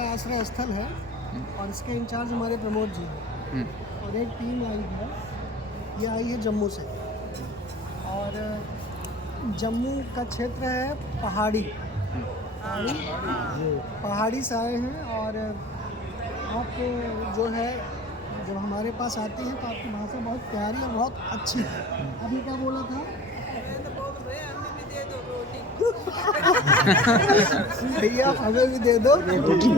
का आश्रय स्थल है और इसके इंचार्ज हमारे प्रमोद जी हैं। और एक टीम आई है, ये आई है जम्मू से, और जम्मू का क्षेत्र है पहाड़ी पहाड़ी से आए हैं। और आप जो है जब हमारे पास आते हैं तो आपकी भाषा बहुत प्यारी और बहुत अच्छी है। अभी क्या बोला था? भैया हमें भी दे दो रोटी।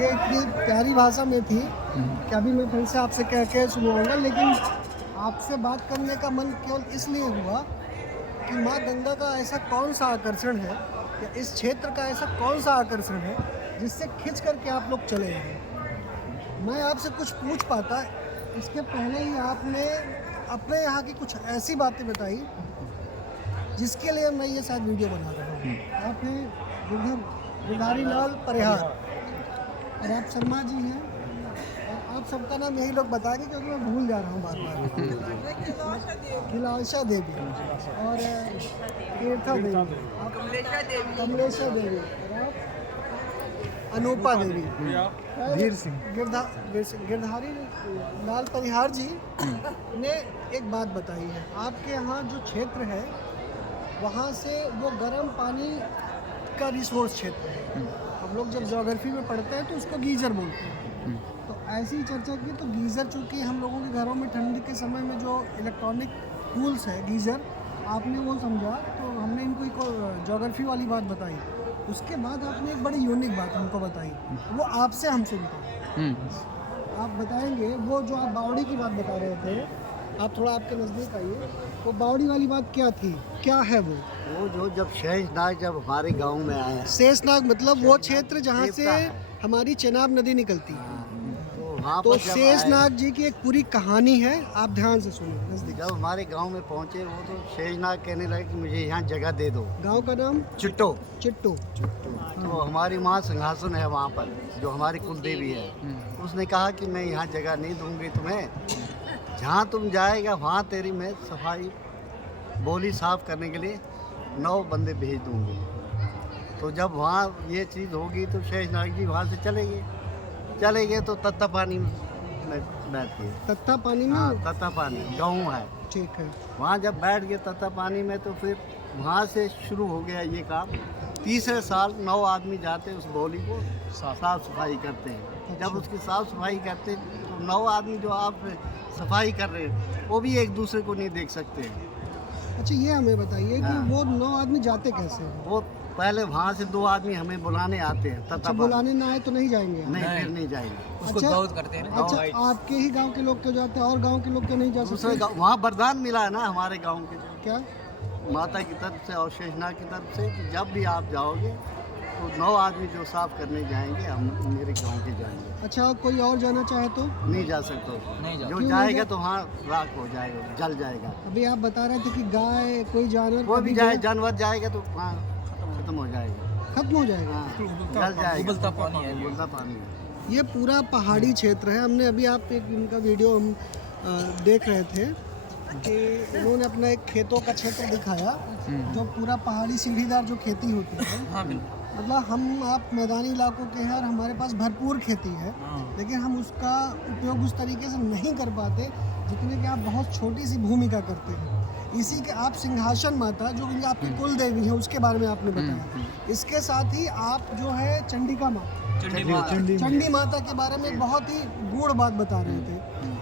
ये इतनी प्यारी भाषा में थी कि अभी मैं फिर से आपसे कह के सुनाऊंगा, लेकिन आपसे बात करने का मन केवल इसलिए हुआ कि माँ गंगा का ऐसा कौन सा आकर्षण है या इस क्षेत्र का ऐसा कौन सा आकर्षण है जिससे खिंच करके आप लोग चले गए। मैं आपसे कुछ पूछ पाता, इसके पहले ही आपने अपने यहाँ की कुछ ऐसी बातें बताई जिसके लिए मैं ये शायद वीडियो बना रहा हूँ। आप हैं गिरधारी लाल परिहार और आप शर्मा जी हैं, और आप सबका नाम यही लोग बताएंगे क्योंकि मैं भूल जा रहा हूँ बार बार। खिलाशा देवी और तीर्था देवी, कमलेशा देवी और आप अनूपा देवी, धीर सिंह, गिरधारी लाल परिहार जी ने एक बात बताई है। आपके यहाँ जो क्षेत्र है वहाँ से वो गर्म पानी का रिसोर्स क्षेत्र है। हम लोग जब ज्योग्राफी में पढ़ते हैं तो उसको गीजर बोलते हैं। तो ऐसी चर्चा की तो गीज़र, चूँकि हम लोगों के घरों में ठंड के समय में जो इलेक्ट्रॉनिक टूल्स है गीज़र, आपने वो समझा तो हमने इनको एक ज्योग्राफी वाली बात बताई। उसके बाद आपने एक बड़ी यूनिक बात हमको बताई, वो आपसे हम सुनते हैं। आप बताएंगे वो जो आप बावड़ी की बात बता रहे थे, आप थोड़ा आपके नज़दीक आइए, वो बावड़ी वाली बात क्या थी, क्या है वो जो जब शेषनाग जब हमारे गांव में आया, शेषनाग मतलब वो क्षेत्र जहाँ से हमारी चेनाब नदी निकलती है। तो शेषनाग जी की एक पूरी कहानी है, आप ध्यान से सुनिए नज़दीक। जब हमारे गांव में पहुंचे वो तो शेषनाग कहने लगे कि मुझे यहाँ जगह दे दो। गांव का नाम चिट्टो। तो हमारी माँ सिंहासन है वहाँ पर, जो हमारी कुल देवी है। उसने कहा कि मैं यहाँ जगह नहीं दूंगी तुम्हें, जहाँ तुम जाएगा वहाँ तेरी मैं सफाई बोली साफ करने के लिए 9 बंदे भेज दूंगी। तो जब वहाँ ये चीज़ होगी तो शेषनाग जी वहाँ से चले गए तो तत्ता पानी में बैठ गए। तत्ता पानी में? हाँ, तत्ता पानी गाँव है, ठीक है। वहाँ जब बैठ गए तत्ता पानी में तो फिर वहाँ से शुरू हो गया ये काम। तीसरे साल 9 आदमी जाते उस बोली को साफ सफाई करते हैं। जब उसकी साफ सफाई करते तो 9 आदमी जो आप सफाई कर रहे हैं वो भी एक दूसरे को नहीं देख सकते हैं। अच्छा, ये हमें बताइए कि वो 9 आदमी जाते कैसे हैं? वो पहले वहाँ से 2 आदमी हमें बुलाने आते हैं। अच्छा, बुलाने ना आए तो नहीं जाएंगे? नहीं, फिर नहीं जाएंगे। उसको दाऊद करते हैं। अच्छा, आपके ही गांव के लोग क्यों जाते हैं और गांव के लोग क्यों नहीं जा सकते? वहाँ वरदान मिला है ना हमारे गाँव के, क्या माता की तरफ से और शेषनाग की तरफ से, कि जब भी आप जाओगे तो 9 आदमी जो साफ करने जाएंगे हम मेरे गांव के जाएंगे। अच्छा, कोई और जाना चाहे तो नहीं जा सकता, जो जाएगा तो वहाँ राख हो जाएगा, जल जाएगा। अभी आप बता रहे थे कि गाय कोई जानवर वो भी जाए, जानवर जाएगा तो वहाँ खत्म हो जाएगा, खत्म हो जाएगा, जल जाएगा। उबलता पानी है, उबलता पानी है। ये पूरा पहाड़ी क्षेत्र है। हमने अभी आप एक इनका वीडियो हम देख रहे थे कि उन्होंने अपना एक खेतों का क्षेत्र दिखाया, जो पूरा पहाड़ी सीढ़ीदार जो खेती होती है। मतलब हम आप मैदानी इलाकों के हैं और हमारे पास भरपूर खेती है, लेकिन हम उसका उपयोग उस तरीके से नहीं कर पाते जितने कि आप बहुत छोटी सी भूमिका करते हैं। इसी के आप सिंहासन माता जो कि आपकी कुल देवी है उसके बारे में आपने बताया। इसके साथ ही आप जो है चंडिका माता, चंडी माता के बारे में बहुत ही गूढ़ बात बता रहे थे।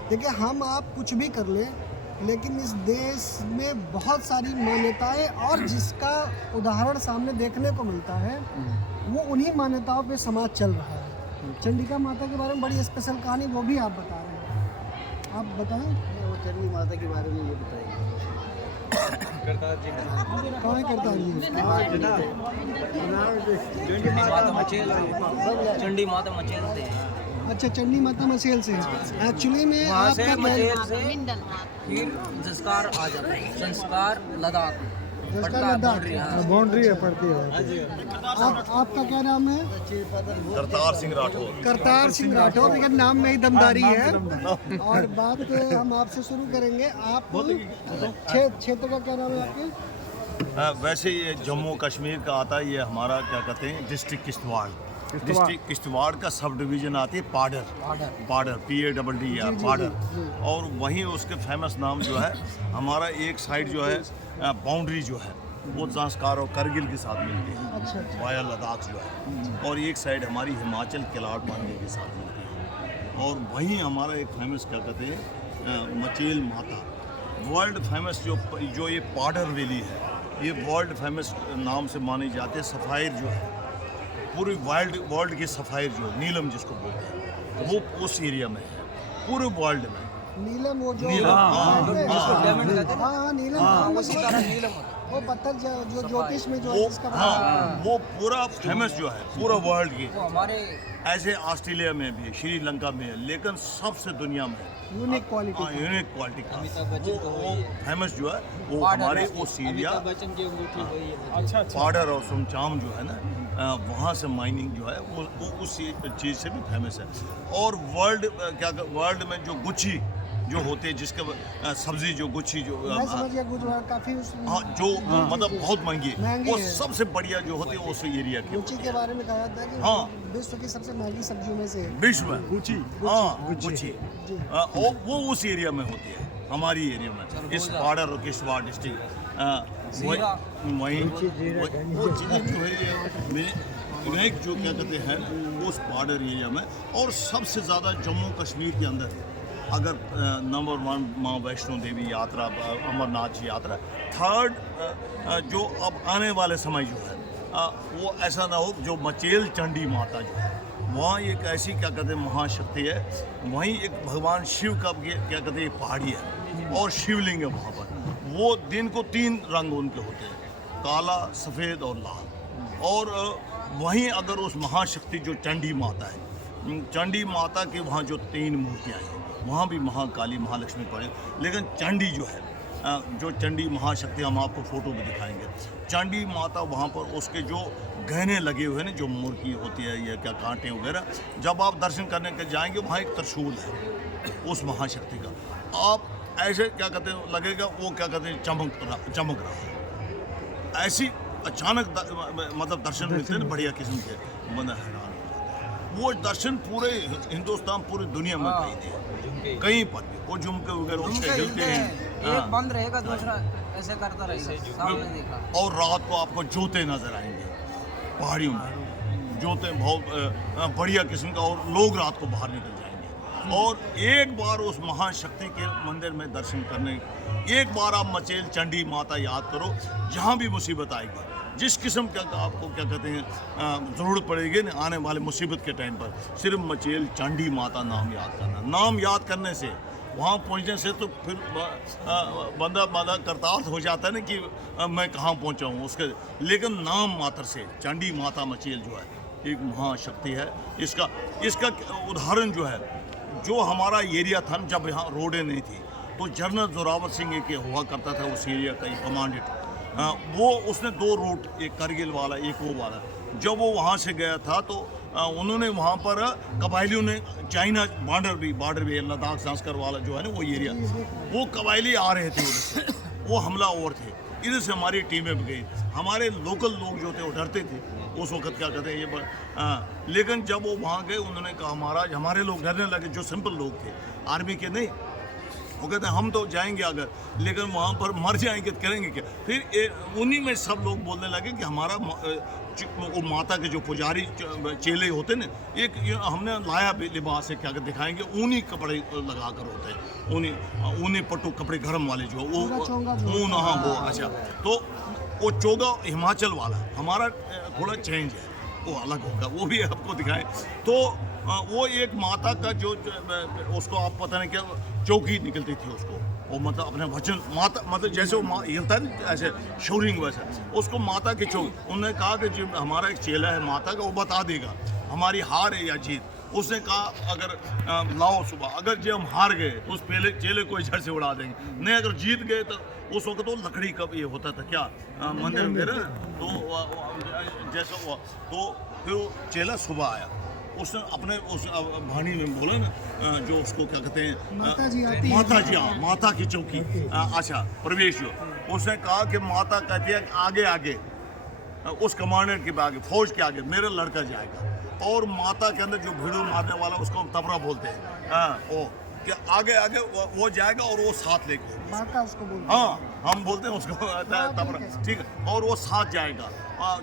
देखिए, हम आप कुछ भी कर ले, लेकिन इस देश में बहुत सारी मान्यताएं और जिसका उदाहरण सामने देखने को मिलता है वो उन्हीं मान्यताओं पे समाज चल रहा है। चंडिका माता के बारे में बड़ी स्पेशल कहानी वो भी आप बता रहे हैं, आप बताएं। वो चंडी माता के बारे में ये बताइए। कहाँ करता चंडी माता मचेल से। अच्छा, चंडी माता मसेल से है। एक्चुअली में आपका फिर संस्कार आ जाता है, संस्कार लद्दाख बाउंड्री है पड़ती है। आपका क्या नाम है? करतार सिंह राठौर। करतार सिंह राठौर, लेकिन नाम में ही दमदारी है। और बात हम आपसे शुरू करेंगे। आप क्षेत्र का क्या नाम है आपके? वैसे ये जम्मू कश्मीर का आता है, ये हमारा क्या कहते हैं डिस्ट्रिक्ट किश्तवाड़। डिस्ट्रिक्ट किश्तवाड़ का सब डिवीजन आती है पाडर, पाडर PADDER पाडर। और वहीं उसके फेमस नाम जो है, हमारा एक साइड जो है बाउंड्री जो है वो ज़ांस्कार और करगिल के साथ मिलती है, अच्छा अच्छा वाया लद्दाख जो है, और एक साइड हमारी हिमाचल किलाट मांगे के साथ मिलती है। और वहीं हमारा एक फेमस क्या कहते हैं मचेल माता, वर्ल्ड फेमस जो ये पाडर वैली है, ये वर्ल्ड फेमस नाम से मानी जाती है। सफ़ायर जो है पूरे वर्ल्ड की सफ़ायर जो है, नीलम जिसको बोलते हैं, वो उस एरिया में है पूरे वर्ल्ड में। नीलम वो जो नीलम, हाँ नीलम उसी तरह नीलम होता है। वो पत्थर जो ज्योतिष में जो है वो जिसका वो पूरा फेमस जो है पूरा वर्ल्ड की, वो हमारे ऐसे ऑस्ट्रेलिया में भी है, श्रीलंका में है, लेकिन सबसे दुनिया में यूनिक क्वालिटी यूनिक क्वालिटी का वो फेमस जो है वो पाडर हमारे है। उस एरिया बच्चन की अंगूठी वही है। अच्छा पाडर और सुमचाम जो है ना, वहाँ से माइनिंग जो है वो उस चीज़ से भी फेमस है। और वर्ल्ड में जो गुच्छी जो होते हैं, जिसके सब्जी जो गुच्छी जो मैं समझ गया गुजरात काफी हाँ जो मतलब बहुत महंगी है, महंगी वो है। सबसे बढ़िया जो होती है उस एरिया की गुची के बारे में कहा जाता है कि हाँ। विश्व की सबसे महंगी सब्जियों में से है। विश्व में गुची हाँ गुच्छी वो उस एरिया में होती है, हमारी एरिया में इस पाडर और किश्तवाड़ डिस्ट्रिक्ट वहीं वो चीज़ें जो है ये जो क्या कहते हैं उस पाडर एरिया में। और सबसे ज़्यादा जम्मू कश्मीर के अंदर अगर नंबर 1 माँ वैष्णो देवी यात्रा, अमरनाथ जी यात्रा, थर्ड जो अब आने वाले समय जो है वो ऐसा ना हो, जो मचेल चंडी माता जो है वहाँ एक ऐसी क्या कहते हैं महाशक्ति है, वहीं एक भगवान शिव का क्या कहते हैं पहाड़ी है और शिवलिंग है वहाँ पर। वो दिन को 3 रंग उनके होते हैं, काला, सफ़ेद और लाल। और वहीं अगर उस महाशक्ति जो चंडी माता है, चंडी माता के वहाँ जो 3 मूर्तियाँ हैं, वहाँ भी महाकाली महालक्ष्मी पड़े, लेकिन चंडी जो है जो चंडी महाशक्ति, हम आपको फ़ोटो में दिखाएंगे। चंडी माता वहाँ पर उसके जो गहने लगे हुए हैं ना, जो मुर्गी होती है या क्या कांटे वगैरह, जब आप दर्शन करने के जाएंगे वहाँ एक त्रिशूल है उस महाशक्ति का, आप ऐसे क्या कहते हैं लगेगा वो क्या कहते हैं चमक रहा है। ऐसी अचानक मतलब दर्शन मिलते हैं ना बढ़िया किस्म के, बंदा हैरान हो जाता है। वो दर्शन पूरे हिंदुस्तान पूरी दुनिया में कहीं पर भी वो झुमके वगैरह उसके हिलते हैं, एक बंद रहेगा दूसरा ऐसे करता रहेगा, सामने देखा। और रात को आपको जोते नजर आएंगे पहाड़ियों में, जोते बहुत बढ़िया किस्म का, और लोग रात को बाहर निकल जाएंगे। और एक बार उस महाशक्ति के मंदिर में दर्शन करने, एक बार आप मचेल चंडी माता याद करो, जहाँ भी मुसीबत आएगी, जिस किस्म का आपको क्या कहते हैं ज़रूरत पड़ेगी ना आने वाले मुसीबत के टाइम पर, सिर्फ मचेल चंडी माता नाम याद करना। नाम याद करने से, वहाँ पहुँचने से तो फिर बंदा करतार्थ हो जाता है ना कि मैं कहाँ पहुँचा हूँ उसके, लेकिन नाम मात्र से चंडी माता मचेल जो है एक महाशक्ति है। इसका उदाहरण जो है, जो हमारा एरिया था ना, जब यहाँ रोडें नहीं थी तो जनरल जोरावर सिंह एक हुआ करता था उस एरिया का एक कमांडेंट, वो उसने 2 रूट, एक करगिल वाला एक वो वाला, जब वो वहाँ से गया था तो उन्होंने वहाँ पर कबायलियों ने, चाइना बॉर्डर भी लद्दाख ज़ांस्कर वाला जो है ना वो एरिया, वो कबायली आ रहे थे उधर से, वो हमलावर थे, इधर से हमारी टीमें भी गई। हमारे लोकल लोग जो थे वो डरते थे उस वक्त, क्या कहते हैं ये लेकिन जब वो वहाँ गए उन्होंने कहा महाराज हमारे लोग डरने लगे, जो सिंपल लोग थे आर्मी के नहीं, वो कहते हैं हम तो जाएंगे अगर, लेकिन वहाँ पर मर जाएंगे तो करेंगे क्या। फिर उन्हीं में सब लोग बोलने लगे कि हमारा वो माता के जो पुजारी चेले होते ना, एक हमने लाया भी लिबास है, क्या कर दिखाएंगे, ऊनी कपड़े लगा कर होते हैं, ऊनी पट्टू कपड़े गर्म वाले जो वो ऊन, हाँ वो अच्छा, तो वो चोगा हिमाचल वाला, हमारा थोड़ा चेंज है, वो अलग होगा, वो भी आपको दिखाएं। तो वो एक माता का जो उसको आप पता नहीं क्या चौकी निकलती थी उसको, वो मतलब अपने वचन माता, मतलब जैसे वो हिलता है ना ऐसे शोरिंग वैसे, उसको माता की चौकी। उन्होंने कहा कि जो हमारा एक चेला है माता का, वो बता देगा हमारी हार है या जीत। उसने कहा अगर लाओ सुबह, अगर जो हम हार गए तो उस पहले चेले को इधर से उड़ा देंगे, नहीं अगर जीत गए तो उस वक्त तो लकड़ी का ये होता था क्या मंदिर वगैरह, तो जैसा हुआ तो फिर वो चेला सुबह आया, उसने अपने उस वाणी में बोला ना, जो उसको क्या कहते हैं माता जी आती है, माता जी, हाँ माता की चौकी, अच्छा प्रवेश जो, उसने कहा कि माता कहती है आगे आगे, उस कमांडर के आगे, फौज के आगे मेरा लड़का जाएगा, और माता के अंदर जो भिड़ू मारने वाला उसको हम तबरा बोलते हैं, हाँ, वो कि आगे आगे वो जाएगा और वो साथ लेके, माता उसको बोलते हैं। हाँ हम बोलते हैं उसको तबरा, ठीक है, और वो साथ जाएगा।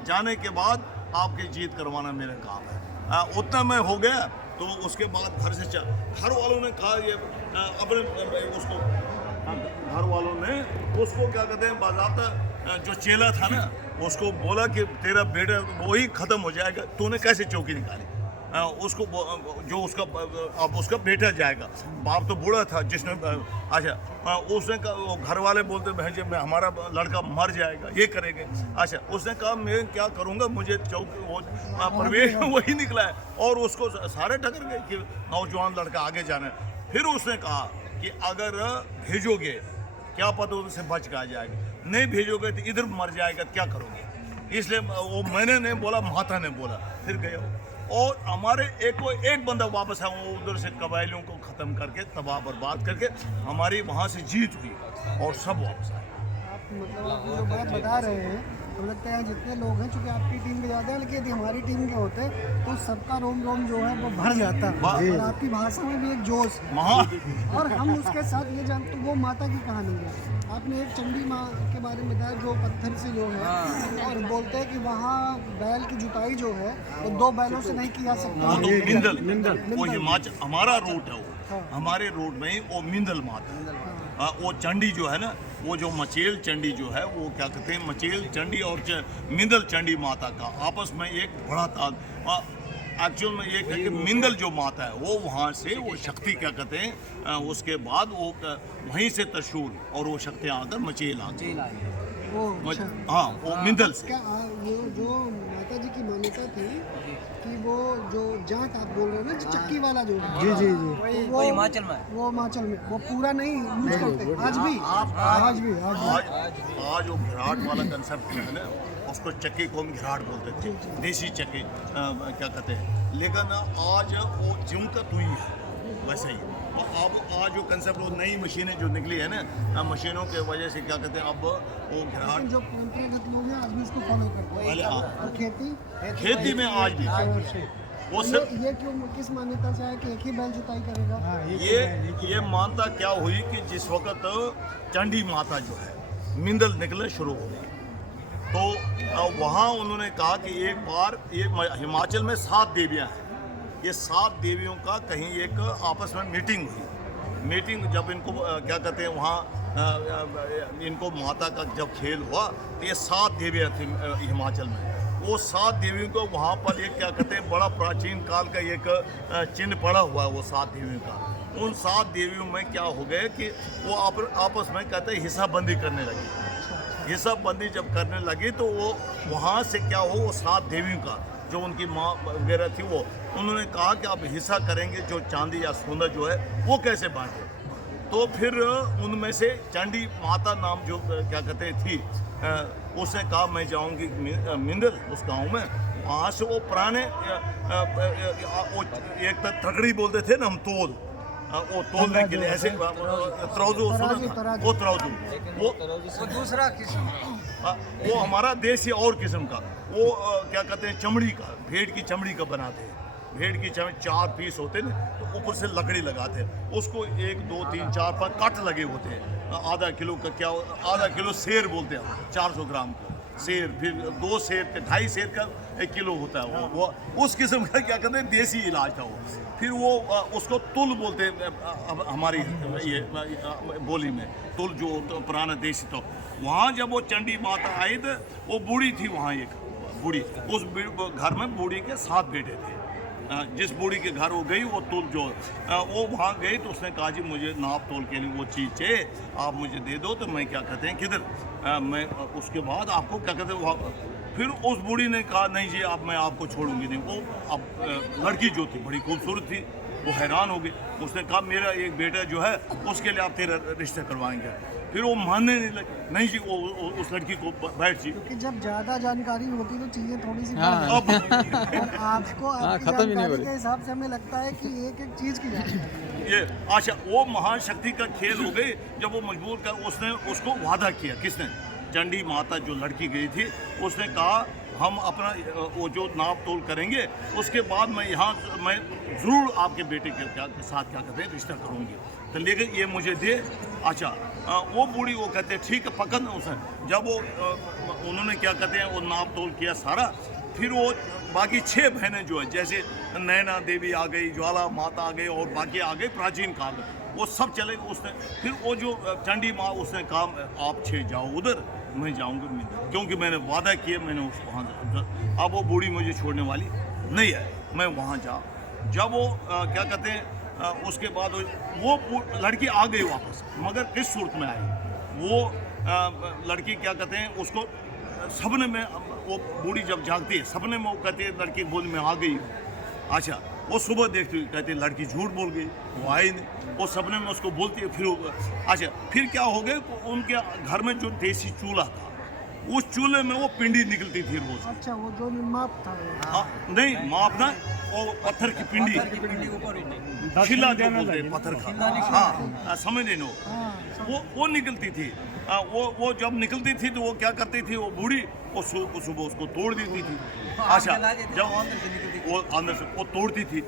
जाने के बाद आपकी जीत करवाना मेरा काम है। उतना मैं हो गया तो उसके बाद घर से घर वालों ने कहा ये अपने उसको, घर वालों ने उसको क्या कहते हैं, बाज़ाब्ता जो चेला था ना उसको बोला कि तेरा बेटा वही ख़त्म हो जाएगा, तूने कैसे चौकी निकाली, उसको जो उसका अब उसका बेटा जाएगा, बाप तो बूढ़ा था जिसने, अच्छा उसने कहा, घर वाले बोलते भैया मैं हमारा लड़का मर जाएगा, ये करेंगे, अच्छा उसने कहा मैं क्या करूँगा, मुझे चौकी वो प्रवेश वही निकला है, और उसको सारे टकर गए कि नौजवान लड़का आगे जाना है। फिर उसने कहा कि अगर भेजोगे क्या पता उससे बच के आ जाएगा, नहीं भेजोगे तो इधर मर जाएगा, क्या करोगे, इसलिए वो मैंने नहीं बोला, माता ने बोला, फिर गया और हमारे एक बंदा वापस आया, वो उधर से कबायलियों को ख़त्म करके तबाह बर्बाद करके हमारी वहाँ से जीत हुई और सब वापस आए। आप मतलब आप जो बात बता रहे हैं तो लगता है जितने लोग हैं, चूँकि आपकी टीम के ज़्यादा है, लेकिन यदि हमारी टीम के होते तो सबका रोम रोम जो है वो भर जाता, और आपकी भाषा में भी एक जोश है। और हम उसके साथ ये जानते, वो माता की कहानी है, आपने एक चंडी माँ के बारे में बताया जो पत्थर से जो है, और बोलते हैं कि वहाँ बैल की जुताई जो है वो 2 बैलों से नहीं की जा सकती, वो तो मिंदल वो हिमाचल हमारा रूट है, वो हमारे रूट में ही वो मिंदल माता है। वो चंडी जो है ना, वो जो मचेल चंडी जो है, वो क्या कहते हैं, मचेल चंडी और मिंदल चंडी माता का आपस में एक बड़ा ताल, एक्चुअल में ये कि मिंदल जो माता है वो वहाँ से वो शक्ति क्या कहते हैं, उसके बाद वो वहीं से त्रिशूल और वो शक्ति आकर मचेल आ गई, वो अच्छा। हाँ वो मिंदल से। क्या वो जो माता जी की मान्यता थी कि वो जो जाट आप बोल रहे हैं ना, चक्की वाला जो है, जी वो हिमाचल में, वो हिमाचल में वो पूरा नहीं यूज करते आज भी, आज वो घिराट वाला कंसेप्ट है ना, उसको चक्की को हम घिराट बोलते थे, देसी चक्की क्या कहते हैं, लेकिन आज वो ज्यों का तुई है वैसे ही। और अब आज जो कंसेप्ट, वो नई मशीनें जो निकली है ना, मशीनों के वजह से क्या कहते हैं, अब वो घिराट जो परंपरागत लोग हैं आज भी इसको फॉलो करते हैं, और खेती में आज भी वो सिर्फ ये क्यों, किस मान्यता से है कि एक ही बैल जुताई करेगा? ये मानता क्या हुई कि जिस वक्त चंडी माता जो है मिंदल निकलने शुरू हो गई, तो वहाँ उन्होंने कहा कि एक बार ये हिमाचल में 7 देवियाँ हैं, ये 7 देवियों का कहीं एक आपस में मीटिंग हुई, मीटिंग जब इनको क्या कहते हैं वहाँ इनको माता का जब खेल हुआ तो ये 7 देवियाँ थी हिमाचल में, वो 7 देवियों को वहाँ पर एक क्या कहते हैं बड़ा प्राचीन काल का एक चिन्ह पड़ा हुआ है वो 7 देवियों का। उन 7 देवियों में क्या हो गए कि वो आपस में कहते हैं हिस्साबंदी करने लगी, हिस्साबंदी जब करने लगी तो वो वहाँ से क्या हो, वो 7 देवियों का जो उनकी माँ वगैरह थी वो उन्होंने कहा कि अब हिस्सा करेंगे, जो चांदी या सोना जो है वो कैसे बांटे। तो फिर उनमें से चंडी माता नाम जो क्या कहते थी, उसने कहा मैं जाऊंगी मिंदल उस गांव में, वहाँ से वो पुराने वो एक तो तगड़ी बोलते थे ना हम, तोल वो तोलने के लिए ऐसे तराजू, वो तराजू वो दूसरा किस्म, वो हमारा देसी और किस्म का, वो क्या कहते हैं चमड़ी का, भेड़ की चमड़ी का बनाते हैं, भेड़ की चमड़ी 4 पीस होते ना, तो ऊपर से लकड़ी लगाते हैं, उसको 1 2 3 4 5 कट लगे होते हैं, आधा किलो का क्या, आधा किलो सेर बोलते हैं 400 ग्राम का सेर, फिर 2 सेर के 2.5 सेर का 1 किलो होता है वो उस किस्म का क्या कहते हैं देसी इलाज था वो। फिर वो उसको तुल बोलते हैं हमारी ये बोली में, तुल जो पुराना देसी था। वहाँ जब वो चंडी माता आई तो वो बूढ़ी थी, वहाँ एक बूढ़ी, उस घर में बूढ़ी के 7 बेटे थे, जिस बूढ़ी के घर वो गई वो तुल जो वो वहाँ गई तो उसने कहा जी मुझे नाप तोल के लिए वो चीज़ चाहिए, आप मुझे दे दो, तो मैं क्या कहते हैं किधर मैं उसके बाद आपको क्या कहते हैं। फिर उस बूढ़ी ने कहा नहीं जी अब मैं आपको छोड़ूंगी नहीं। वो अब लड़की जो थी बड़ी खूबसूरत थी, वो हैरान हो गई, उसने कहा मेरा एक बेटा जो है उसके लिए आप तेरा रिश्ता करवाएंगे। फिर वो मानने नहीं लगे, नहीं जी वो उस लड़की को बैठ जी, क्योंकि जब ज़्यादा जानकारी होती तो चीज़ें थोड़ी सी और आपको आपकी जानकारी के हिसाब से हमें लगता है कि एक एक चीज़ की जानकारी ये अच्छा वो महाशक्ति का खेल हो गई। जब वो मजबूर कर उसने उसको वादा किया, किसने, चंडी माता जो लड़की गई थी, उसने कहा हम अपना वो जो नाप तोल करेंगे, उसके बाद मैं ज़रूर आपके बेटे के साथ क्या कहते हैं रिश्ता करूँगी। तो लेकिन ये मुझे दे। अच्छा, वो बूढ़ी वो कहते हैं ठीक है पकड़ उसने। जब वो उन्होंने क्या कहते हैं वो नाप तोल किया सारा, फिर वो बाकी 6 बहनें जो है जैसे नैना देवी आ गई, ज्वाला माता आ गई और बाकी आ गई प्राचीन काल में, वो सब चले गए। उसने फिर वो जो चंडी माँ उसने कहा आप 6 जाओ उधर, मैं जाऊँगी, क्योंकि मैंने वादा किया, मैंने उस वहाँ। अब वो बूढ़ी मुझे छोड़ने वाली नहीं है, मैं वहाँ जाऊँ। जब वो क्या कहते हैं उसके बाद वो लड़की आ गई वापस, मगर किस सूरत में आई वो लड़की क्या कहते हैं उसको सपने में, वो बूढ़ी जब जागती है सपने में वो कहती है लड़की गोद में आ गई। अच्छा, वो सुबह देखती है कहती है लड़की झूठ बोल गई, वो आई नहीं। वो सपने में उसको बोलती है। फिर फिर क्या हो गया, उनके घर में जो देसी चूल्हा था, उस चूल्हे में वो पिंडी निकलती थी रोज। अच्छा, वो जो माप था नहीं माप ना, वो पत्थर की पिंडी, खिला जो बोलते हैं पत्थर का, हाँ समझ नहीं वो निकलती थी। वो जब निकलती थी तो वो क्या करती थी, वो बूढ़ी वो सुबह उसको तोड़ देती थी। अच्छा, जब वो अंदर से वो तोड़ती थी।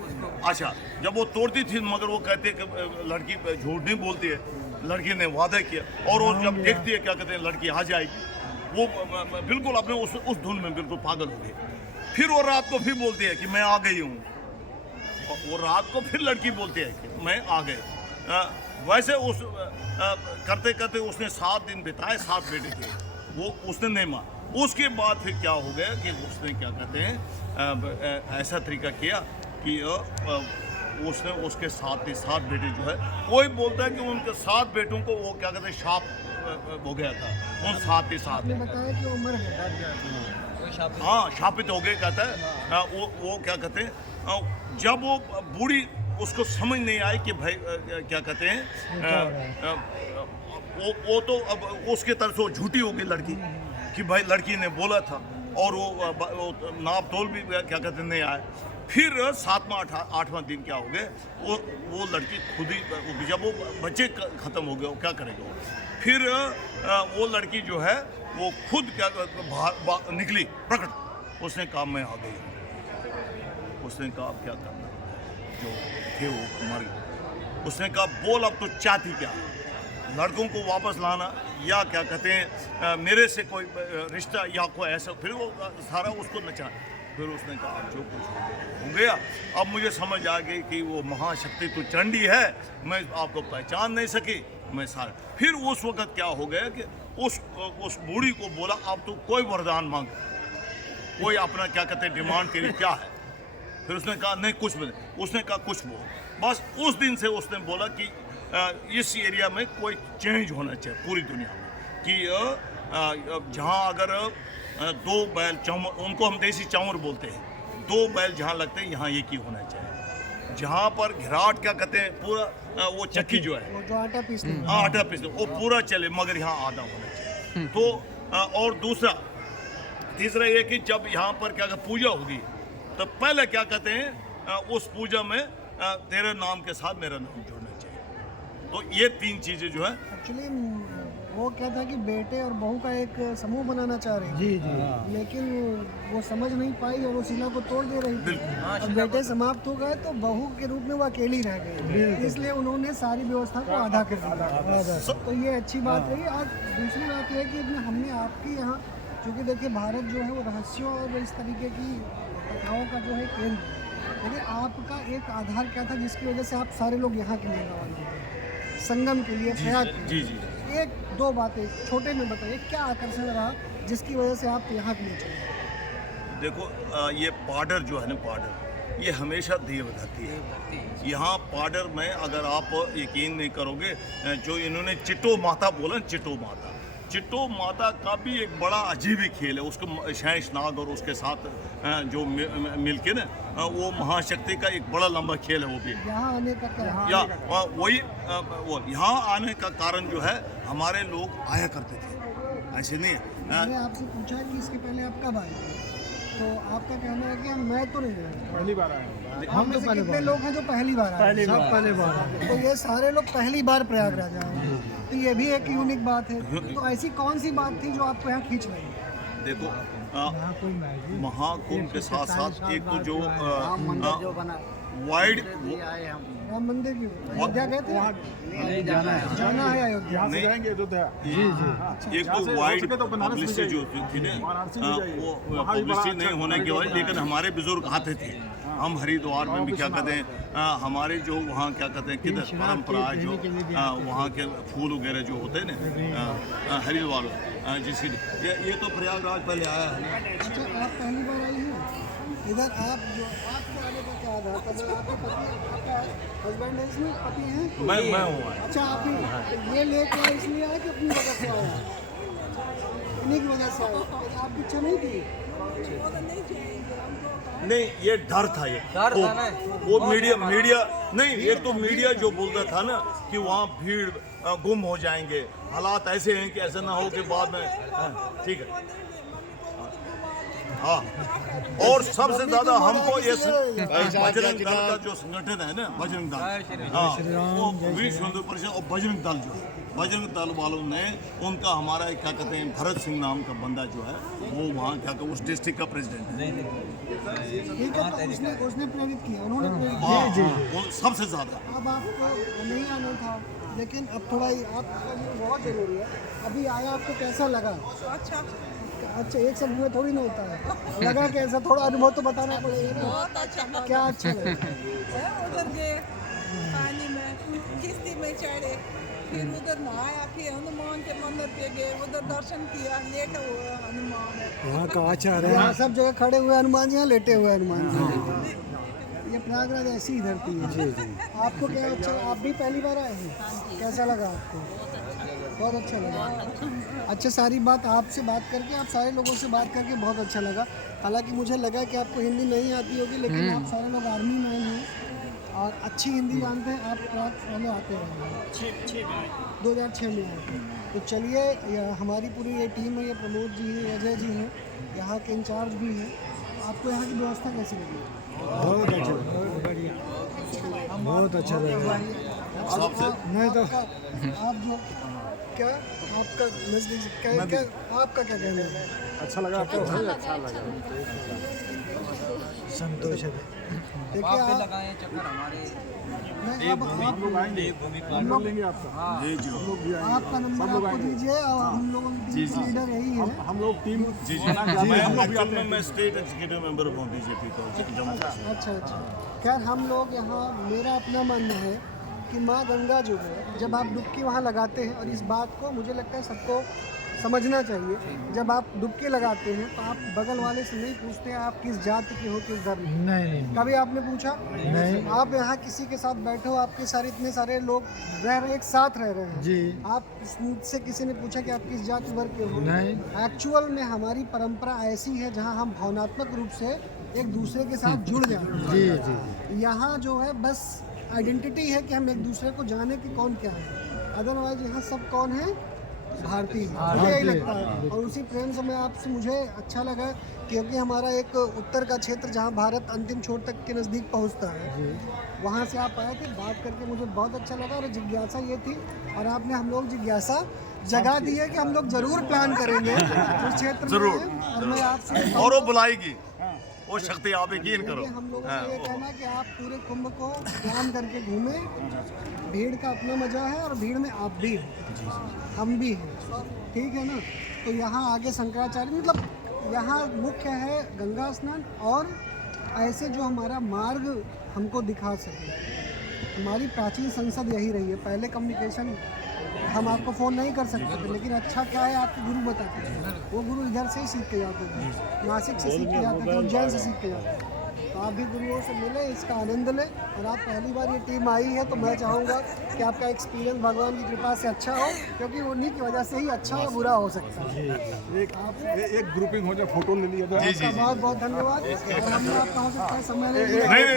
अच्छा, जब वो तोड़ती थी, मगर वो कहते हैं कि लड़की झूठ नहीं बोलती है, लड़की ने वादा किया। और वो जब देखती है क्या कहते हैं लड़की आ जाएगी, वो बिल्कुल अपने उस धुन में बिल्कुल पागल हो गई। फिर वो रात को फिर बोलती है कि मैं आ गई हूँ। वो रात को फिर लड़की बोलती है कि मैं आ गई। वैसे उस करते करते उसने 7 दिन बिताए, 7 बेटे थे, वो उसने नहीं माना। उसके बाद फिर क्या हो गया कि उसने क्या कहते हैं ऐसा तरीका किया कि उसने उसके 7 बेटे जो है, कोई बोलता है कि उनके 7 बेटों को वो क्या कहते हैं शाप हो गया था, उन 7 के 7 बताया कि उम्र है, हाँ शापित हो गए कहता है। वो क्या कहते हैं, जब वो बूढ़ी उसको समझ नहीं आई कि भाई क्या कहते हैं वो तो अब उसके तरफ से वो झूठी हो गई लड़की कि भाई लड़की ने बोला था, और वो नाप तोल भी क्या कहते हैं नहीं आए। फिर 7वां 8वां दिन क्या हो गए, वो लड़की खुद ही, जब वो बच्चे ख़त्म हो गए वो क्या करेगा वो, फिर वो लड़की जो है वो खुद क्या बाहर निकली प्रकट। उसने कहा मैं आ गई। उसने कहा अब क्या करना, जो थे वो मर गए। उसने कहा बोल अब तो चाहती क्या, लड़कों को वापस लाना या क्या कहते हैं मेरे से कोई रिश्ता या कोई ऐसा। फिर वो सारा उसको नचा। फिर उसने कहा अब जो कुछ हो गया, अब मुझे समझ आ गई कि वो महाशक्ति तो चंडी है, मैं आपको पहचान नहीं सकी, मैं सारा। फिर उस वक़्त क्या हो गया कि उस बूढ़ी को बोला अब तो कोई वरदान मांग, कोई अपना क्या कहते हैं डिमांड तेरी क्या है। फिर उसने कहा नहीं कुछ भी नहीं। उसने कहा कुछ बोल। बस उस दिन से उसने बोला कि इस एरिया में कोई चेंज होना चाहिए पूरी दुनिया में, कि जहाँ अगर 2 बैल चौमर, उनको हम देसी चौमर बोलते हैं, 2 बैल जहाँ लगते हैं यहाँ एक ही होना चाहिए। जहाँ पर घिराट क्या कहते हैं पूरा वो चक्की जो है, वो जो आटा पीसते हैं, हाँ आटा पीसते वो पूरा चले, मगर यहाँ आधा होना चाहिए। तो और तीसरा ये कि जब यहाँ पर क्या पूजा होगी तो पहले क्या कहते हैं उस पूजा में तेरे नाम के साथ मेरा नाम जोड़ना चाहिए। तो ये 3 चीज़ें जो है एक्चुअली वो क्या था कि बेटे और बहू का एक समूह बनाना चाह रही थी, लेकिन वो समझ नहीं पाई और वो शिला को तोड़ दे रही थी। और बेटे समाप्त हो गए तो बहू के रूप में वो अकेली रह गई, इसलिए उन्होंने सारी व्यवस्था को आधा कर दिया। तो ये अच्छी बात रही। आज दूसरी बात यह है कि हमने आपके यहाँ, क्योंकि देखिए भारत जो है वो रहस्यों और इस तरीके की कथाओं का जो है केंद्र, लेकिन आपका एक आधार क्या था जिसकी वजह से आप सारे लोग यहाँ के लिए रवाना हुए संगम के लिए, प्रयाग के लिए? जी 1-2 बातें छोटे में बताइए, क्या आकर्षण रहा जिसकी वजह से आप यहाँ के लिए चले? देखो ये पाडर जो है ना, पाडर ये हमेशा देवधरती है। यहाँ पाडर में अगर आप यकीन नहीं करोगे, जो इन्होंने चिट्टो माता बोला, चिट्टो माता का भी एक बड़ा अजीब ही खेल है। उसको शेषनाग और उसके साथ जो मिलके ना, वो महाशक्ति का एक बड़ा लंबा खेल है वो भी। यहाँ आने का क्या? या वही वो यहाँ आने का कारण जो है, हमारे लोग आया करते थे, ऐसे नहीं है। मैंने आपसे पूछा कि इसके पहले आप कब आए, तो आपका कहना है कि मैं तो नहीं आया, पहली बार आया। हम में से कितने लोग हैं जो पहली बार आए? सब पहली बार। तो ये सारे लोग पहली बार प्रयागराज आए, तो ये भी एक यूनिक बात है। तो ऐसी कौन सी बात थी जो आपको यहाँ खींच रही है? देखो महाकुंभ के साथ साथ एक तो जो राम मंदिर जो बना वाइड भी आए हम। राम मंदिर भी अयोध्या गए थे? नहीं जाना है। जाना है अयोध्या। नहीं जाएंगे अयोध्या। एक तो वाइड पब्लिसिटी जो थी ना वो पब्लिसिटी नहीं होने की वजह, लेकिन हमारे बुजुर्ग आते थे। हम हरिद्वार में भी क्या कहते हैं हमारे जो वहाँ क्या कहते हैं किधर परंपरा जो वहाँ के फूल वगैरह जो होते हैं ना हरिद्वार जिसके ये तो प्रयागराज पहले आया है। अच्छा, आप पहली बार आई हैं इधर? आप जो आपके आने का क्या आधार था? जो आपके पति, आपका हस्बैंड है इसमें, पति हैं? मैं हूँ। अच्छा, आप ही ये लेके आए इसलिए आए कि अपनी वजह से आया? इन्हीं की वजह से आए? आपकी इच्छा नहीं थी? नहीं, ये डर था। ये डर था ना। वो मीडिया नहीं, ये तो मीडिया जो बोलता था ना कि वहाँ भीड़ गुम हो जाएंगे, हालात ऐसे हैं कि ऐसा ना हो कि बाद में। ठीक है, हाँ। और सबसे ज्यादा हमको ये बजरंग दल का जो संगठन है ना, बजरंग दल, हाँ, वो विश्व हिंदू परिषद और बजरंग दल जो बजरंग दल वालों ने उनका हमारा क्या कहते हैं भरत सिंह नाम का बंदा जो है वो वहाँ क्या कहते हैं उस डिस्ट्रिक्ट का प्रेसिडेंट है। ठीक है, तो उसने प्रेरित किया, उन्होंने प्रेरित किया। हाँ, वो सबसे ज्यादा। अब आपको नहीं आना था, लेकिन अब थोड़ा ही आपका लिए बहुत ज़रूरी है। अभी आया, आपको कैसा लगा? अच्छा, एक शब्द में थोड़ी ना होता है। लगा कैसा? थोड़ा अनुभव तो बताना पड़ेगा ना। बहुत अच्छा लगा। क्या अच्छा लगा? उधर गए पानी में, किश्ती में चढ़े, फिर उधर नहाया, फिर हनुमान के मंदिर पे गए, उधर दर्शन किया, लेटा हुआ हनुमान। यहाँ का आचार है, यहाँ सब जगह खड़े हुए हनुमान जी, यहाँ लेटे हुए हनुमान जी। ये प्रयागराज ऐसी ही धरती है। जी। आपको क्या अच्छा, आप भी पहली बार आए हैं? कैसा लगा आपको? बहुत अच्छा लगा। अच्छा, सारी बात आपसे बात करके, आप सारे लोगों से बात करके बहुत अच्छा लगा। हालांकि मुझे लगा कि आपको हिंदी नहीं आती होगी, लेकिन आप सारे लोग आर्मी मैन हैं और अच्छी हिंदी जानते हैं। आप पहले आते रहे 2006 में आए थे। तो चलिए, हमारी पूरी ये टीम है, ये प्रमोद जी हैं, अजय जी हैं, यहाँ के इंचार्ज भी हैं। आपको यहाँ की व्यवस्था कैसी लगी? बहुत अच्छा, बहुत अच्छा लगा। नहीं तो आप जो क्या आपका नजदीक क्या आपका क्या कहना है? अच्छा लगा आपको? अच्छा लगा, संतोष है। देखिए, आप भी आप लगाए चक्कर हमारे। नहीं, अब हम लोग आएंगे, हम लोग लेंगे आपका। हम लोग भी आपका नंबर आपको दीजिए, और हम लोगों की टीम लीडर यही है। हम लोग टीम मैं स्टेट एग्जीक्यूटिव मेंबर हूँ बीजेपी का। अच्छा। खैर, हम लोग यहाँ, मेरा अपना मानना है कि माँ गंगा जो है, जब आप डुबकी वहाँ लगाते हैं, और इस बात को मुझे लगता है सबको समझना चाहिए, जब आप डुबकी लगाते हैं तो आप बगल वाले से नहीं पूछते हैं आप किस जाति के हो, किस धर्म के। नहीं। कभी आपने पूछा? नहीं। आप यहाँ किसी के साथ बैठे हो, आपके सारे इतने सारे लोग रह रहे, एक साथ रह रहे हैं जी, आप से किसी ने पूछा कि आप किस जाति वर्ग के हो? नहीं। एक्चुअल में हमारी परंपरा ऐसी है जहाँ हम भावनात्मक रूप से एक दूसरे के साथ जुड़ जाते हैं। जी। यहाँ जो है बस आइडेंटिटी है कि हम एक दूसरे को जाने कि कौन क्या है, अदरवाइज यहाँ सब कौन है? भारतीय। मुझे यही लगता है, और उसी प्रेम से मैं आपसे, मुझे अच्छा लगा क्योंकि हमारा एक उत्तर का क्षेत्र जहाँ भारत अंतिम छोर तक के नज़दीक पहुँचता है, वहाँ से आप आए थे, बात करके मुझे बहुत अच्छा लगा। और जिज्ञासा ये थी, और आपने हम लोग जिज्ञासा जगा दी है कि हम लोग जरूर प्लान करेंगे उस क्षेत्र जरूर। में। और मैं आपसे और वो बुलाएगी, वो शक्ति आप यकीन करो। हम लोगों से ये कहना कि आप पूरे कुंभ को प्लान करके घूमें। भीड़ का अपना मजा है, और भीड़ में आप भी हैं, हम भी हैं, ठीक है ना? तो यहाँ आगे शंकराचार्य, मतलब यहाँ मुख्य है गंगा स्नान, और ऐसे जो हमारा मार्ग हमको दिखा सके। हमारी प्राचीन संसद यही रही है। पहले कम्युनिकेशन हम आपको फ़ोन नहीं कर सकते थे, लेकिन अच्छा क्या है आपके गुरु बताते थे, वो गुरु इधर से ही सीख के जाते थे, नासिक से सीख के जाते थे, उज्जैन से सीख के जाते थे। तो आप भी गुरुओं से मिले, इसका आनंद लें। और आप पहली बार ये टीम आई है, तो मैं चाहूँगा कि आपका एक्सपीरियंस भगवान की कृपा से अच्छा हो, क्योंकि उन्हीं की वजह से ही अच्छा या बुरा हो सकता है। एक ग्रुपिंग हो जाए, फोटो ले लिया। आपका बहुत बहुत धन्यवाद। और हमने आपका हो सकता है समय